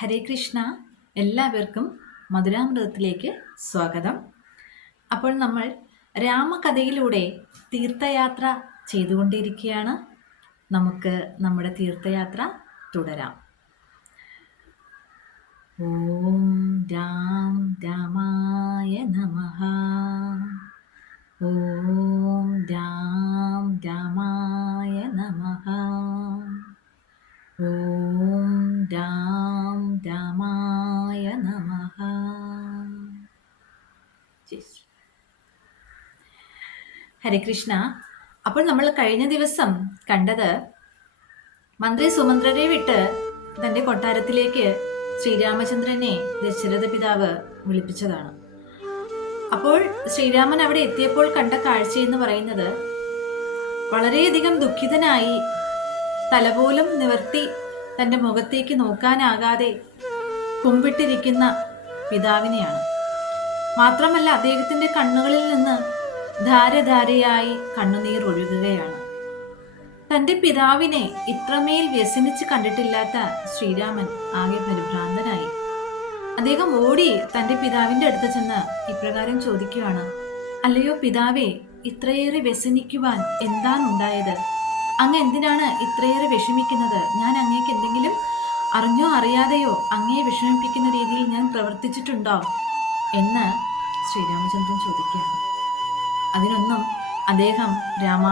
ഹരേ കൃഷ്ണ. എല്ലാവർക്കും മധുരാമൃതത്തിലേക്ക് സ്വാഗതം. അപ്പോൾ നമ്മൾ രാമകഥയിലൂടെ തീർത്ഥയാത്ര ചെയ്തുകൊണ്ടിരിക്കുകയാണ്. നമുക്ക് നമ്മുടെ തീർത്ഥയാത്ര തുടരാം. ഓം രാം രാമായ നമഃ. ഓം രാം രാമായ നമഃ. ഓം രാം രാമായ നമഃ. ഹരേ കൃഷ്ണ. അപ്പോൾ നമ്മൾ കഴിഞ്ഞ ദിവസം കണ്ടത് മന്ത്രി സുമന്ത്രരെ വിട്ട് തൻ്റെ കൊട്ടാരത്തിലേക്ക് ശ്രീരാമചന്ദ്രനെ ദശരഥ പിതാവ് വിളിപ്പിച്ചതാണ്. അപ്പോൾ ശ്രീരാമൻ അവിടെ എത്തിയപ്പോൾ കണ്ട കാഴ്ച എന്ന് പറയുന്നത് വളരെയധികം ദുഃഖിതനായി തലപോലും നിവർത്തി തൻ്റെ മുഖത്തേക്ക് നോക്കാനാകാതെ കുമ്പിട്ടിരിക്കുന്ന പിതാവിനെയാണ്. മാത്രമല്ല അദ്ദേഹത്തിൻ്റെ കണ്ണുകളിൽ നിന്ന് ധാരധാരയായി കണ്ണുനീർ ഒഴുകുകയാണ്. തൻ്റെ പിതാവിനെ ഇത്രമേൽ വ്യസനിച്ച് കണ്ടിട്ടില്ലാത്ത ശ്രീരാമൻ ആകെ പരിഭ്രാന്തനായി. അദ്ദേഹം ഓടി തൻ്റെ പിതാവിൻ്റെ അടുത്ത് ചെന്ന് ഇപ്രകാരം ചോദിക്കുകയാണ്: അല്ലയോ പിതാവേ, ഇത്രയേറെ വ്യസനിക്കുവാൻ എന്താണുണ്ടായത്? അങ്ങ് എന്തിനാണ് ഇത്രയേറെ വിഷമിക്കുന്നത്? ഞാൻ അങ്ങേക്ക് എന്തെങ്കിലും അറിഞ്ഞോ അറിയാതെയോ അങ്ങയെ വിഷമിപ്പിക്കുന്ന രീതിയിൽ ഞാൻ പ്രവർത്തിച്ചിട്ടുണ്ടോ എന്ന് ശ്രീരാമചന്ദ്രൻ ചോദിക്കുകയാണ്. അതിനൊന്നും അദ്ദേഹം രാമ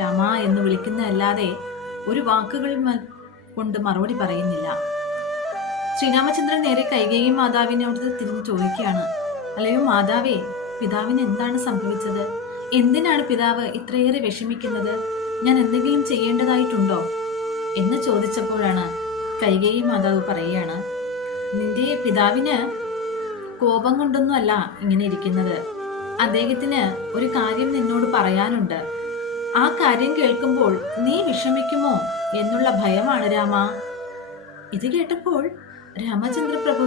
രാമ എന്ന് വിളിക്കുന്നതല്ലാതെ ഒരു വാക്കുകൾ കൊണ്ട് മറുപടി പറയുന്നില്ല. ശ്രീരാമചന്ദ്രൻ നേരെ കൈകേയി മാതാവിനോട് തിരിഞ്ഞ് ചോദിക്കുകയാണ്: അല്ലയോ മാതാവേ, പിതാവിന് എന്താണ് സംഭവിച്ചത്? എന്തിനാണ് പിതാവ് ഇത്രയേറെ വിഷമിക്കുന്നത്? ഞാൻ എന്തെങ്കിലും ചെയ്യേണ്ടതായിട്ടുണ്ടോ എന്ന് ചോദിച്ചപ്പോഴാണ് കൈകേയി മാതാവ് പറയുകയാണ്: നിന്റെ പിതാവിന് കോപം കൊണ്ടൊന്നുമല്ല ഇങ്ങനെ ഇരിക്കുന്നത്. അദ്ദേഹത്തിന് ഒരു കാര്യം നിന്നോട് പറയാനുണ്ട്. ആ കാര്യം കേൾക്കുമ്പോൾ നീ വിഷമിക്കുമോ എന്നുള്ള ഭയമാണ് രാമ. ഇത് കേട്ടപ്പോൾ രാമചന്ദ്ര പ്രഭു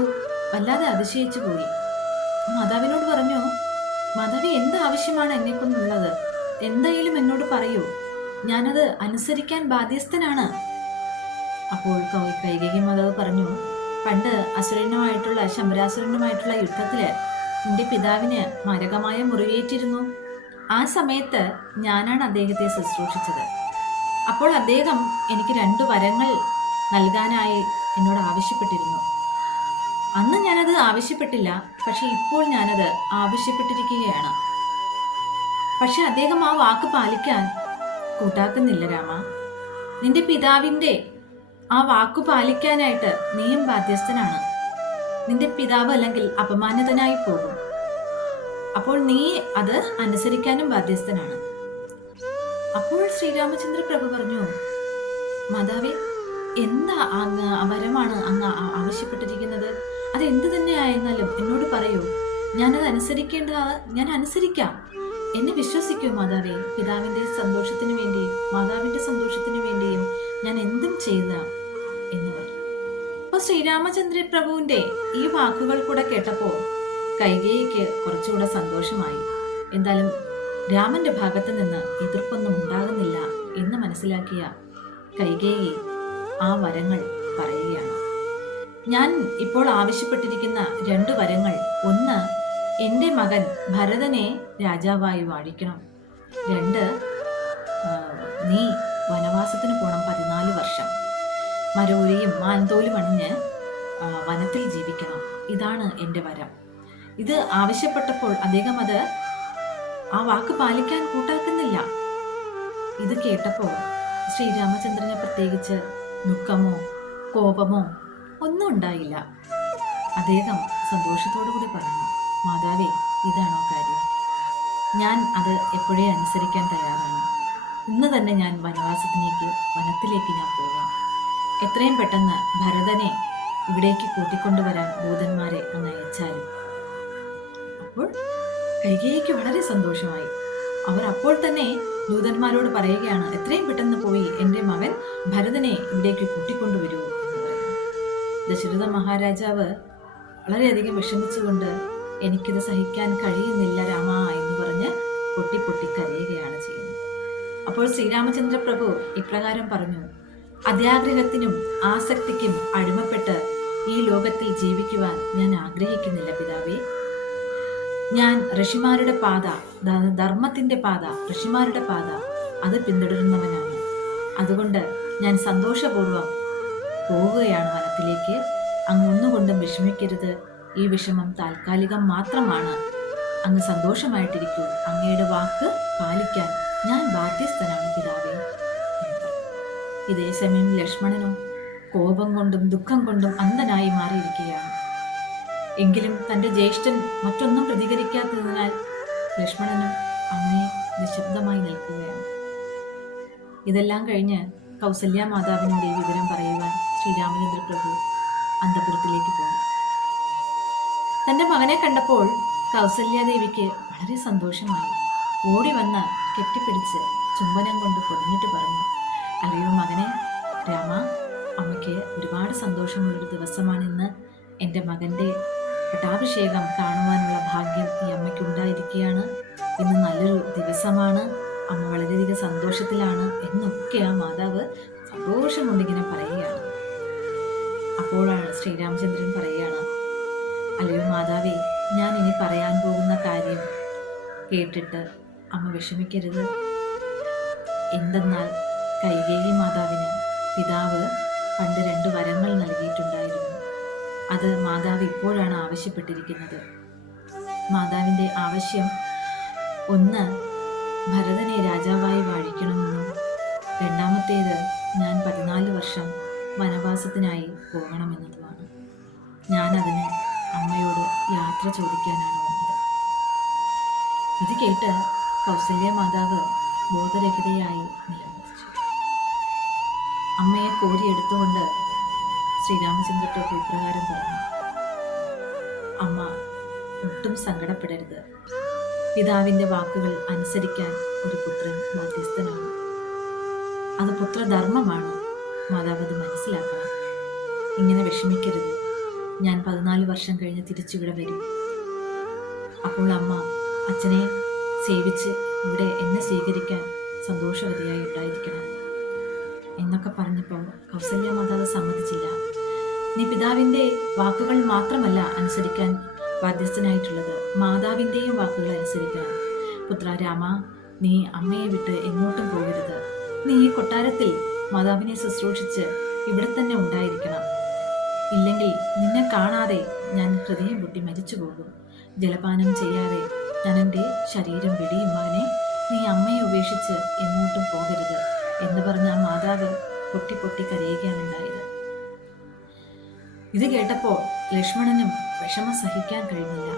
വല്ലാതെ അതിശയിച്ചു പോയി. മാതാവിനോട് പറഞ്ഞു: മാതാവി, എന്ത് ആവശ്യമാണ് എന്നെ കൊണ്ടുള്ളത്? എന്തായാലും എന്നോട് പറയൂ, ഞാനത് അനുസരിക്കാൻ ബാധ്യസ്ഥനാണ്. അപ്പോൾ കൈകേയി മാതാവ് പറഞ്ഞു: പണ്ട് അസുരനുമായിട്ടുള്ള ശമ്പരാസുരനുമായിട്ടുള്ള യുദ്ധത്തില് നിന്റെ പിതാവിന് മാരകമായ മുറിവേറ്റിരുന്നു. ആ സമയത്ത് ഞാനാണ് അദ്ദേഹത്തെ ശുശ്രൂഷിച്ചത്. അപ്പോൾ അദ്ദേഹം എനിക്ക് 2 വരങ്ങൾ നൽകാനായി എന്നോട് ആവശ്യപ്പെട്ടിരുന്നു. അന്ന് ഞാനത് ആവശ്യപ്പെട്ടില്ല, പക്ഷെ ഇപ്പോൾ ഞാനത് ആവശ്യപ്പെട്ടിരിക്കുകയാണ്. പക്ഷെ അദ്ദേഹം ആ വാക്ക് പാലിക്കാൻ കൂട്ടാക്കുന്നില്ല രാമ. നിന്റെ പിതാവിൻ്റെ ആ വാക്കു പാലിക്കാനായിട്ട് നീയും ബാധ്യസ്ഥനാണ്. നിന്റെ പിതാവ് അല്ലെങ്കിൽ അപമാനിതനായി പോകും. അപ്പോൾ നീ അത് അനുസരിക്കാനും ബാധ്യസ്ഥനാണ്. അപ്പോൾ ശ്രീരാമചന്ദ്ര പ്രഭു പറഞ്ഞു: മാതാവേ, എന്താ അങ്ങ് വരമാണ് അങ്ങ് ആവശ്യപ്പെട്ടിരിക്കുന്നത്? അത് എന്ത് തന്നെയായിരുന്നാലും എന്നോട് പറയൂ, ഞാനത് ഞാൻ അനുസരിക്കാം. എന്നെ വിശ്വസിക്കൂ മാതാവേ. പിതാവിൻ്റെ സന്തോഷത്തിന് വേണ്ടിയും മാതാവിൻ്റെ സന്തോഷത്തിന് വേണ്ടിയും ഞാൻ എന്തും ചെയ്ത എന്ന് പറഞ്ഞു. അപ്പോൾ ശ്രീരാമചന്ദ്ര പ്രഭുവിൻ്റെ ഈ വാക്കുകൾ കൂടെ കേട്ടപ്പോൾ കൈകേയിക്ക് കുറച്ചുകൂടെ സന്തോഷമായി. എന്തായാലും രാമന്റെ ഭാഗത്ത് നിന്ന് എതിർപ്പൊന്നും ഉണ്ടാകുന്നില്ല എന്ന് മനസ്സിലാക്കിയ കൈകേയി ആ വരങ്ങൾ പറയുകയാണ്: ഞാൻ ഇപ്പോൾ ആവശ്യപ്പെട്ടിരിക്കുന്ന 2 വരങ്ങൾ, ഒന്ന്, എൻ്റെ മകൻ ഭരതനെ രാജാവായി വാഴിക്കണം. 2, നീ വനവാസത്തിന് പോകണം 14 വർഷം. മരൂരിയും മാൻതോലും അണിഞ്ഞ് വനത്തിൽ ജീവിക്കണം. ഇതാണ് എൻ്റെ വരം. ഇത് ആവശ്യപ്പെട്ടപ്പോൾ അദ്ദേഹം ആ വാക്ക് പാലിക്കാൻ കൂട്ടാക്കുന്നില്ല. ഇത് കേട്ടപ്പോൾ ശ്രീരാമചന്ദ്രനെ പ്രത്യേകിച്ച് ദുഃഖമോ കോപമോ ഒന്നും ഉണ്ടായില്ല. അദ്ദേഹം സന്തോഷത്തോടു കൂടി പറഞ്ഞു: മാതാവേ, ഇതാണോ കാര്യം? ഞാൻ അത് എപ്പോഴേ അനുസരിക്കാൻ തയ്യാറാണ്. ഇന്ന് തന്നെ ഞാൻ വനത്തിലേക്ക് ഞാൻ പോകാം. എത്രയും പെട്ടെന്ന് ഭരതനെ ഇവിടേക്ക് കൂട്ടിക്കൊണ്ടുവരാൻ ദൂതന്മാരെ ഒന്ന് അയച്ചാലും. അപ്പോൾ കൈകേയിക്ക് വളരെ സന്തോഷമായി. അവർ അപ്പോൾ തന്നെ ദൂതന്മാരോട് പറയുകയാണ്: എത്രയും പെട്ടെന്ന് പോയി എൻ്റെ മകൻ ഭരതനെ ഇവിടേക്ക് കൂട്ടിക്കൊണ്ടുവരൂ എന്ന് പറയുന്നു. ദശരഥ മഹാരാജാവ് വളരെയധികം വിഷമിച്ചുകൊണ്ട് എനിക്കിത് സഹിക്കാൻ കഴിയുന്നില്ല രാമ എന്ന് പറഞ്ഞ് പൊട്ടി പൊട്ടി കരയുകയാണ് ചെയ്യുന്നത്. അപ്പോൾ ശ്രീരാമചന്ദ്ര പ്രഭു ഇപ്രകാരം പറഞ്ഞു: അത്യാഗ്രഹത്തിനും ആസക്തിക്കും അടിമപ്പെട്ട് ഈ ലോകത്തിൽ ജീവിക്കുവാൻ ഞാൻ ആഗ്രഹിക്കുന്നില്ല പിതാവേ. ഞാൻ ഋഷിമാരുടെ പാത, ധർമ്മത്തിന്റെ പാത, ഋഷിമാരുടെ പാത അത് പിന്തുടരുന്നവനാണ്. അതുകൊണ്ട് ഞാൻ സന്തോഷപൂർവ്വം പോവുകയാണ് വനത്തിലേക്ക്. അങ്ങ് ഒന്നുകൊണ്ടും വിഷമിക്കരുത്. ഈ വിഷമം താൽക്കാലികം മാത്രമാണ്. അങ്ങ് സന്തോഷമായിട്ടിരിക്കൂ. അങ്ങയുടെ വാക്ക് പാലിക്കാൻ ഞാൻ ബാധ്യസ്ഥനാണ് പിതാവേ. ഇതേ സമയം ലക്ഷ്മണനോ കോപം കൊണ്ടും ദുഃഖം കൊണ്ടും അന്ധനായി മാറിയിരിക്കുകയാണ്. എങ്കിലും തൻ്റെ ജ്യേഷ്ഠൻ മറ്റൊന്നും പ്രതികരിക്കാത്തതിനാൽ ലക്ഷ്മണനും അങ്ങനെ നിശബ്ദമായി നിൽക്കുകയാണ്. ഇതെല്ലാം കഴിഞ്ഞ് കൗസല്യ മാതാവിനോട് ഈ വിവരം പറയുവാൻ ശ്രീരാമചന്ദ്ര പ്രഭു അന്തപുരത്തിലേക്ക് പോയി. തൻ്റെ മകനെ കണ്ടപ്പോൾ കൗസല്യാദേവിക്ക് വളരെ സന്തോഷമായി. ഓടി വന്ന് കെട്ടിപ്പിടിച്ച് ചുംബനം കൊണ്ട് പൊതിഞ്ഞിട്ട് പറഞ്ഞു, അല്ലയോ മകനെ രാമ, അമ്മയ്ക്ക് ഒരുപാട് സന്തോഷമുള്ളൊരു ദിവസമാണിന്ന്. എൻ്റെ മകൻ്റെ പട്ടാഭിഷേകം കാണുവാനുള്ള ഭാഗ്യം ഈ അമ്മയ്ക്ക് ഉണ്ടായിരിക്കുകയാണ്. ഇന്ന് നല്ലൊരു ദിവസമാണ്. അമ്മ വളരെയധികം സന്തോഷത്തിലാണ് എന്നൊക്കെ ആ മാതാവ് സന്തോഷം കൊണ്ടിങ്ങനെ പറയുകയാണ്. അപ്പോഴാണ് ശ്രീരാമചന്ദ്രൻ പറയുകയാണ്, അല്ലയോ മാതാവേ, ഞാൻ ഇനി പറയാൻ പോകുന്ന കാര്യം കേട്ടിട്ട് അമ്മ വിഷമിക്കരുത്. എന്തെന്നാൽ കൈകേയി മാതാവിന് പിതാവ് പണ്ട് 2 വരങ്ങൾ നൽകിയിട്ടുണ്ടായിരുന്നു. അത് മാതാവ് ഇപ്പോഴാണ് ആവശ്യപ്പെട്ടിരിക്കുന്നത്. മാതാവിൻ്റെ ആവശ്യം ഒന്ന്, ഭരതനെ രാജാവായി വാഴിക്കണമെന്നും രണ്ടാമത്തേത് ഞാൻ 14 വർഷം വനവാസത്തിനായി പോകണമെന്നതുമാണ്. ഞാനതിന് അമ്മയോട് യാത്ര ചോദിക്കാനാണ് വന്നത്. ഇത് കേട്ട് കൗസല്യ മാതാവ് ബോധരഹിതയായി നിലവിളിച്ചു. അമ്മയെ കോരിയെടുത്തുകൊണ്ട് ശ്രീരാമചന്ദ്ര പ്രഭു ഇപ്രകാരം പറഞ്ഞു, അമ്മ ഒട്ടും സങ്കടപ്പെടരുത്. പിതാവിൻ്റെ വാക്കുകൾ അനുസരിക്കാൻ ഒരു പുത്രൻ ബാധ്യസ്ഥനാണ്. അത് പുത്രധർമ്മമാണ്. മാതാവ് അത് മനസ്സിലാക്കണം. ഇങ്ങനെ വിഷമിക്കരുത്. ഞാൻ 14 വർഷം കഴിഞ്ഞ് തിരിച്ചിവിടെ വരും. അപ്പോൾ അമ്മ അച്ഛനെ സേവിച്ച് ഇവിടെ എന്നെ സ്വീകരിക്കാൻ സന്തോഷവതിയായി ഉണ്ടായിരിക്കണം എന്നൊക്കെ പറഞ്ഞപ്പോൾ കൗസല്യ മാതാവ് സമ്മതിച്ചില്ല. നീ പിതാവിൻ്റെ വാക്കുകൾ മാത്രമല്ല അനുസരിക്കാൻ ബാധ്യസ്ഥനായിട്ടുള്ളത്, മാതാവിൻ്റെയും വാക്കുകൾ അനുസരിക്കണം. പുത്ര രാമ, നീ അമ്മയെ വിട്ട് എങ്ങോട്ടും പോകരുത്. നീ ഈ കൊട്ടാരത്തിൽ മാതാവിനെ ശുശ്രൂഷിച്ച് ഇവിടെ തന്നെ ഉണ്ടായിരിക്കണം. ഇല്ലെങ്കിൽ നിന്നെ കാണാതെ ഞാൻ ഹൃദയം പൊട്ടി മരിച്ചു പോകും. ജലപാനം ചെയ്യാതെ ഞാൻ എൻ്റെ ശരീരം വെടിയും. മകനെ, നീ അമ്മയെ ഉപേക്ഷിച്ച് എങ്ങോട്ടും പോകരുത് എന്ന് പറഞ്ഞ ആ മാതാവ് പൊട്ടി പൊട്ടി കരയുകയാണ് ഉണ്ടായത്. ഇത് കേട്ടപ്പോൾ ലക്ഷ്മണനും വിഷമം സഹിക്കാൻ കഴിഞ്ഞില്ല.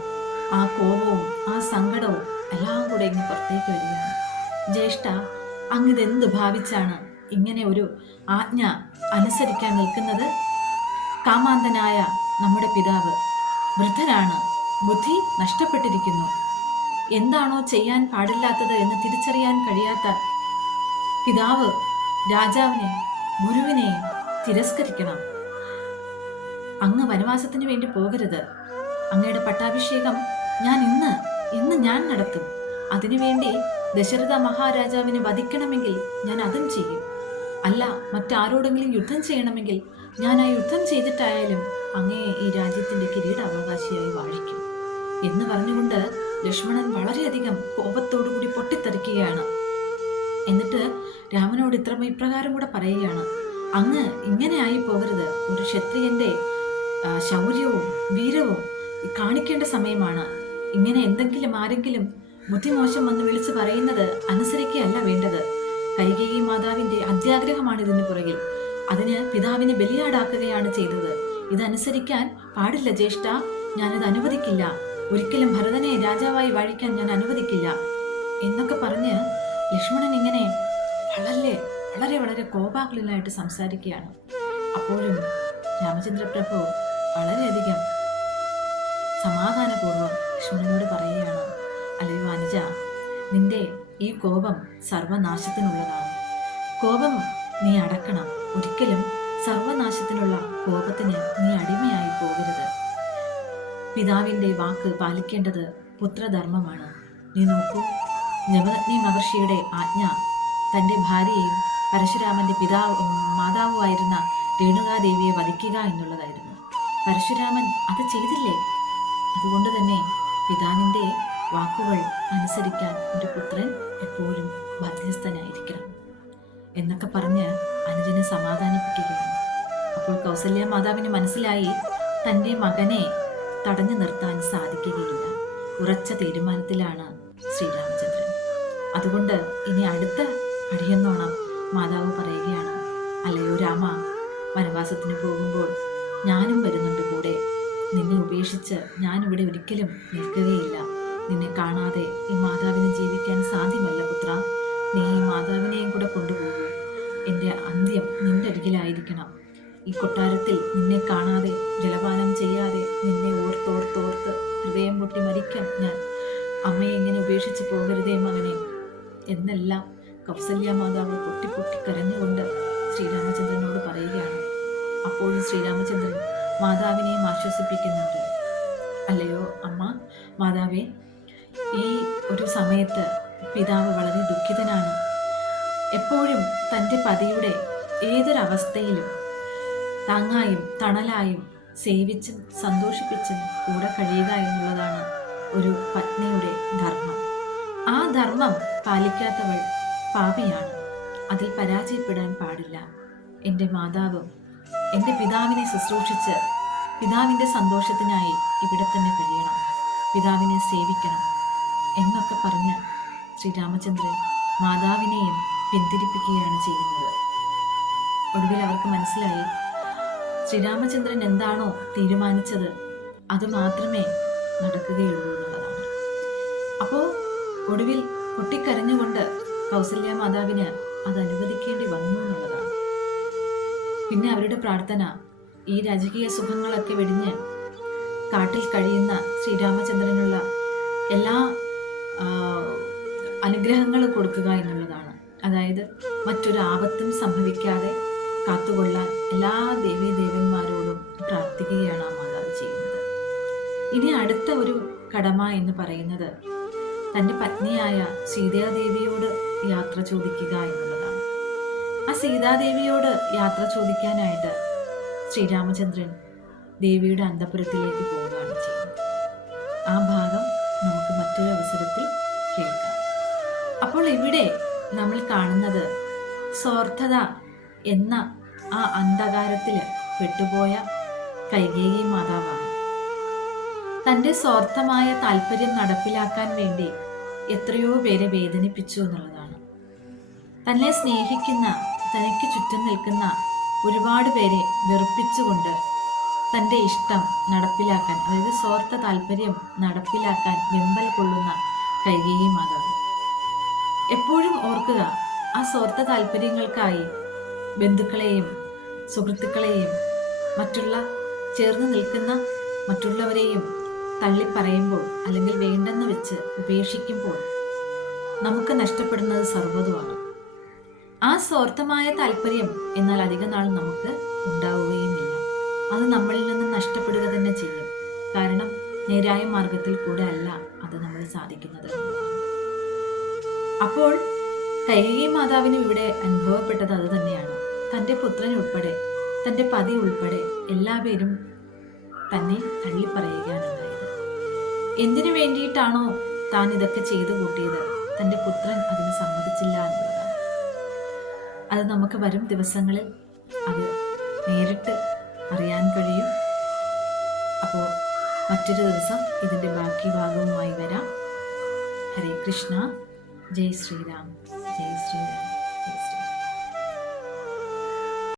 ആ കോപവും ആ സങ്കടവും എല്ലാം കൂടെ ഇങ്ങ് പുറത്തേക്ക് വരികയാണ്. ജ്യേഷ്ഠ, അങ്ങിതെന്ത് ഭാവിച്ചാണ് ഇങ്ങനെ ഒരു ആജ്ഞ അനുസരിക്കാൻ നിൽക്കുന്നത്? കാമാന്തനായ നമ്മുടെ പിതാവ് വൃദ്ധനാണ്, ബുദ്ധി നഷ്ടപ്പെട്ടിരിക്കുന്നു. എന്താണോ ചെയ്യാൻ പാടില്ലാത്തത് എന്ന് തിരിച്ചറിയാൻ കഴിയാത്ത പിതാവ് രാജാവിനെ, ഗുരുവിനെയും തിരസ്കരിക്കണം. അങ്ങ് വനവാസത്തിന് വേണ്ടി പോകരുത്. അങ്ങയുടെ പട്ടാഭിഷേകം ഞാൻ ഇന്ന് ഞാൻ നടത്തും. അതിനുവേണ്ടി ദശരഥ മഹാരാജാവിനെ വധിക്കണമെങ്കിൽ ഞാൻ അതും ചെയ്യും. അല്ല, മറ്റാരോടെങ്കിലും യുദ്ധം ചെയ്യണമെങ്കിൽ ഞാൻ ആ യുദ്ധം ചെയ്തിട്ടായാലും അങ്ങയെ ഈ രാജ്യത്തിൻ്റെ കിരീടാവകാശിയായി വാഴിക്കും എന്ന് പറഞ്ഞുകൊണ്ട് ലക്ഷ്മണൻ വളരെയധികം കോപത്തോടുകൂടി പൊട്ടിത്തെറിക്കുകയാണ്. എന്നിട്ട് രാമനോട് ഇപ്രകാരം കൂടെ പറയുകയാണ്, അങ്ങ് ഇങ്ങനെ ആയി പോകരുത്. ഒരു ക്ഷത്രിയൻ്റെ ശൗര്യവും വീരവും കാണിക്കേണ്ട സമയമാണ്. ഇങ്ങനെ ആരെങ്കിലും ബുദ്ധിമോശം വന്ന് വിളിച്ചു പറയുന്നത് അനുസരിക്കുകയല്ല വേണ്ടത്. കൈകേയി മാതാവിൻ്റെ അത്യാഗ്രഹമാണ് ഇതിന് പുറകിൽ. അതിന് പിതാവിനെ ബലിയാടാക്കുകയാണ് ചെയ്തത്. ഇതനുസരിക്കാൻ പാടില്ല ജ്യേഷ്ഠ. ഞാനിത് അനുവദിക്കില്ല. ഒരിക്കലും ഭരതനെ രാജാവായി വാഴിക്കാൻ ഞാൻ അനുവദിക്കില്ല എന്നൊക്കെ പറഞ്ഞ് ലക്ഷ്മണൻ ഇങ്ങനെ വളരെ വളരെ കോപാകുലനായിട്ട് സംസാരിക്കുകയാണ്. അപ്പോഴും രാമചന്ദ്രപ്രഭു വളരെയധികം സമാധാനപൂർവ്വം ലക്ഷ്മണനോട് പറയുകയാണ്, അല്ലയോ അനുജ, നിന്റെ ഈ കോപം സർവനാശത്തിനുള്ളതാണ്. കോപം നീ അടക്കണം. ഒരിക്കലും സർവനാശത്തിനുള്ള കോപത്തിന് നീ അടിമയായി പോകരുത്. പിതാവിൻ്റെ വാക്ക് പാലിക്കേണ്ടത് പുത്രധർമ്മമാണ്. നീ നോക്കൂ, ജമദഗ്നി മഹർഷിയുടെ ആജ്ഞ തൻ്റെ ഭാര്യയെയും പരശുരാമൻ്റെ മാതാവുമായിരുന്ന രേണുകാദേവിയെ വധിക്കുക എന്നുള്ളതായിരുന്നു. പരശുരാമൻ അത് ചെയ്തില്ലേ? അതുകൊണ്ട് തന്നെ പിതാവിൻ്റെ വാക്കുകൾ അനുസരിക്കാൻ ഒരു പുത്രൻ എപ്പോഴും ബാധ്യസ്ഥനായിരിക്കണം എന്നൊക്കെ പറഞ്ഞ് അനുജനെ സമാധാനിപ്പിക്കുകയാണ്. അപ്പോൾ കൗസല്യ മാതാവിന് മനസ്സിലായി തൻ്റെ മകനെ തടഞ്ഞു നിർത്താൻ സാധിക്കുകയില്ല. ഉറച്ച തീരുമാനത്തിലാണ് ശ്രീരാമചന്ദ്രൻ. അതുകൊണ്ട് ഇനി അടുത്ത അടിയെന്നോണം മാതാവ് പറയുകയാണ്, അല്ലയോ രാമ, വനവാസത്തിന് പോകുമ്പോൾ ഞാനും വരുന്നുണ്ട് കൂടെ. നിന്നെ ഉപേക്ഷിച്ച് ഞാനിവിടെ ഒരിക്കലും നിൽക്കുകയില്ല. നിന്നെ കാണാതെ ഈ മാതാവിന് ജീവിക്കാൻ സാധ്യമല്ല പുത്ര. നീ ഈ മാതാവിനെയും കൂടെ കൊണ്ടുപോകൂ. എൻ്റെ അന്ത്യം നിന്റെ അരികിലായിരിക്കണം. ഈ കൊട്ടാരത്തിൽ നിന്നെ കാണാതെ, ജലപാനം ചെയ്യാതെ, നിന്നെ ഓർത്തോർത്തോർത്ത് ഹൃദയം പൊട്ടി മരിക്കാം ഞാൻ. അമ്മയെ എങ്ങനെ ഉപേക്ഷിച്ച് പോകരുതേ മകനെ എന്നെല്ലാം കൗസല്യ മാതാവ് പൊട്ടി പൊട്ടി കരഞ്ഞുകൊണ്ട് ശ്രീരാമചന്ദ്രനോട് പറയുകയാണ്. അപ്പോഴും ശ്രീരാമചന്ദ്രൻ മാതാവിനെയും ആശ്വസിപ്പിക്കുന്നുണ്ട്. അല്ലയോ അമ്മ, മാതാവേ, ഈ ഒരു സമയത്ത് പിതാവ് വളരെ ദുഃഖിതനാണ്. എപ്പോഴും തൻ്റെ പതിയുടെ ഏതൊരവസ്ഥയിലും താങ്ങായും തണലായും സേവിച്ചും സന്തോഷിപ്പിച്ചും കൂടെ കഴിയുക എന്നുള്ളതാണ് ഒരു പത്നിയുടെ ധർമ്മം. ആ ധർമ്മം പാലിക്കാത്തവൾ പാപിയാണ്. അതിൽ പരാജയപ്പെടാൻ പാടില്ല. എൻ്റെ മാതാവ് എൻ്റെ പിതാവിനെ ശുശ്രൂഷിച്ച് പിതാവിൻ്റെ സന്തോഷത്തിനായി ഇവിടെ തന്നെ കഴിയണം, പിതാവിനെ സേവിക്കണം എന്നൊക്കെ പറഞ്ഞ് ശ്രീരാമചന്ദ്രൻ മാതാവിനെയും പിന്തിരിപ്പിക്കുകയാണ് ചെയ്യുന്നത്. ഒടുവിൽ അവർക്ക് മനസ്സിലായി ശ്രീരാമചന്ദ്രൻ എന്താണോ തീരുമാനിച്ചത് അത് മാത്രമേ നടക്കുകയുള്ളൂ എന്നുള്ളതാണ്. അപ്പോൾ ഒടുവിൽ പൊട്ടിക്കരഞ്ഞുകൊണ്ട് കൗസല്യ മാതാവിന് അത് അനുവദിക്കേണ്ടി വന്നു എന്നുള്ളതാണ്. പിന്നെ അവരുടെ പ്രാർത്ഥന ഈ രാജകീയ സുഖങ്ങളൊക്കെ വെടിഞ്ഞ് കാട്ടിൽ കഴിയുന്ന ശ്രീരാമചന്ദ്രനുള്ള എല്ലാ അനുഗ്രഹങ്ങളും കൊടുക്കുക എന്നുള്ളതാണ്. അതായത് മറ്റൊരു ആപത്തും സംഭവിക്കാതെ കാത്തുകൊള്ളാൻ എല്ലാ ദേവീദേവന്മാരോടും പ്രാർത്ഥിക്കുകയാണ് ആ മാതാവ് ചെയ്യുന്നത്. ഇനി അടുത്ത ഒരു കടമ എന്ന് പറയുന്നത് തൻ്റെ പത്നിയായ സീതാദേവിയോട് യാത്ര ചോദിക്കുക എന്നുള്ളതാണ്. ആ സീതാദേവിയോട് യാത്ര ചോദിക്കാനായിട്ട് ശ്രീരാമചന്ദ്രൻ ദേവിയുടെ അന്തഃപുരത്തിലേക്ക് പോവുകയാണ് ചെയ്യുന്നത്. ആ ഭാഗം നമുക്ക് മറ്റൊരു അവസരത്തിൽ കേൾക്കാം. അപ്പോൾ ഇവിടെ നമ്മൾ കാണുന്നത് സ്വാർത്ഥത എന്ന ആ അന്ധകാരത്തിൽ പെട്ടുപോയ കൈകേയി മാതാവാണ്. തൻ്റെ സ്വാർത്ഥമായ താല്പര്യം നടപ്പിലാക്കാൻ വേണ്ടി എത്രയോ പേരെ വേദനിപ്പിച്ചു എന്നുള്ളതാണ്. തന്നെ സ്നേഹിക്കുന്ന, തനിക്ക് ചുറ്റും നിൽക്കുന്ന ഒരുപാട് പേരെ വെറുപ്പിച്ചുകൊണ്ട് തൻ്റെ ഇഷ്ടം നടപ്പിലാക്കാൻ, അതായത് സ്വാർത്ഥ താല്പര്യം നടപ്പിലാക്കാൻ വെമ്പൽ കൊള്ളുന്ന കൈകേയി മാതാവ്. എപ്പോഴും ഓർക്കുക, ആ സ്വാർത്ഥ താല്പര്യങ്ങൾക്കായി ബന്ധുക്കളെയും സുഹൃത്തുക്കളെയും മറ്റുള്ള ചേർന്ന് നിൽക്കുന്ന മറ്റുള്ളവരെയും തള്ളിപ്പറയുമ്പോൾ അല്ലെങ്കിൽ വേണ്ടെന്ന് വെച്ച് ഉപേക്ഷിക്കുമ്പോൾ നമുക്ക് നഷ്ടപ്പെടുന്നത് സർവ്വതുമാണ്. ആ സ്വാർത്ഥമായ താല്പര്യം എന്നാൽ അധിക നാൾ നമുക്ക് ഉണ്ടാവുകയുമില്ല. അത് നമ്മളിൽ നിന്ന് നഷ്ടപ്പെടുക തന്നെ ചെയ്യും. കാരണം നേരായ മാർഗത്തിൽ കൂടെ അല്ല അത് നമ്മൾ സാധിക്കുന്നത്. അപ്പോൾ കൈകേയി മാതാവിനും ഇവിടെ അനുഭവപ്പെട്ടത് അത് തന്നെയാണ്. തൻ്റെ പുത്രൻ ഉൾപ്പെടെ, തൻ്റെ പതി ഉൾപ്പെടെ എല്ലാവരും തന്നെ തള്ളിപ്പറയുകയാണ് ഉണ്ടായത്. എന്തിനു വേണ്ടിയിട്ടാണോ താൻ ഇതൊക്കെ ചെയ്തു കൂട്ടിയത്, തൻ്റെ പുത്രൻ അതിന് സമ്മതിച്ചില്ല എന്നുള്ളതാണ്. അത് നമുക്ക് വരും ദിവസങ്ങളിൽ അത് നേരിട്ട് അറിയാൻ കഴിയും. അപ്പോൾ മറ്റൊരു ദിവസം ഇതിൻ്റെ ബാക്കി ഭാഗവുമായി വരാം. ഹരേ കൃഷ്ണ. ജയ് ശ്രീരാം. ജയ് ശ്രീരാം.